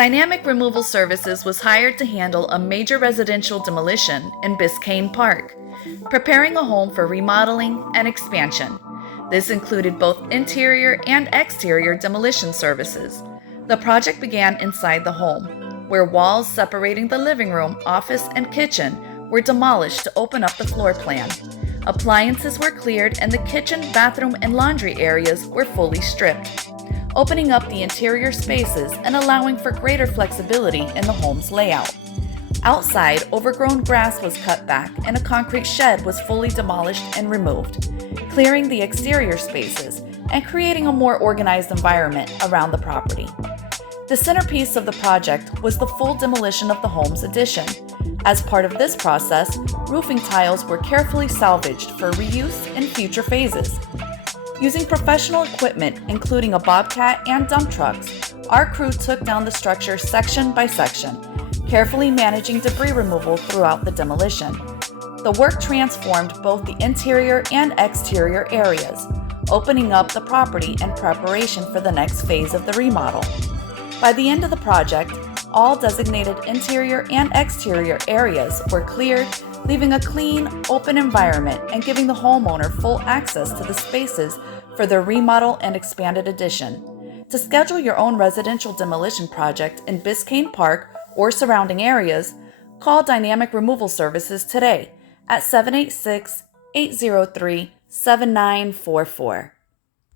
Dynamic Removal Services was hired to handle a major residential demolition in Biscayne Park, preparing a home for remodeling and expansion. This included both interior and exterior demolition services. The project began inside the home, where walls separating the living room, office, and kitchen were demolished to open up the floor plan. Appliances were cleared and the kitchen, bathroom, and laundry areas were fully stripped, opening up the interior spaces and allowing for greater flexibility in the home's layout. Outside, overgrown grass was cut back and a concrete shed was fully demolished and removed, clearing the exterior spaces and creating a more organized environment around the property. The centerpiece of the project was the full demolition of the home's addition. As part of this process, roofing tiles were carefully salvaged for reuse in future phases. Using professional equipment, including a bobcat and dump trucks, our crew took down the structure section by section, carefully managing debris removal throughout the demolition. The work transformed both the interior and exterior areas, opening up the property in preparation for the next phase of the remodel. By the end of the project, all designated interior and exterior areas were cleared, leaving a clean, open environment and giving the homeowner full access to the spaces for their remodel and expanded addition. To schedule your own residential demolition project in Biscayne Park or surrounding areas, call Dynamic Removal Services today at 786-803-7944.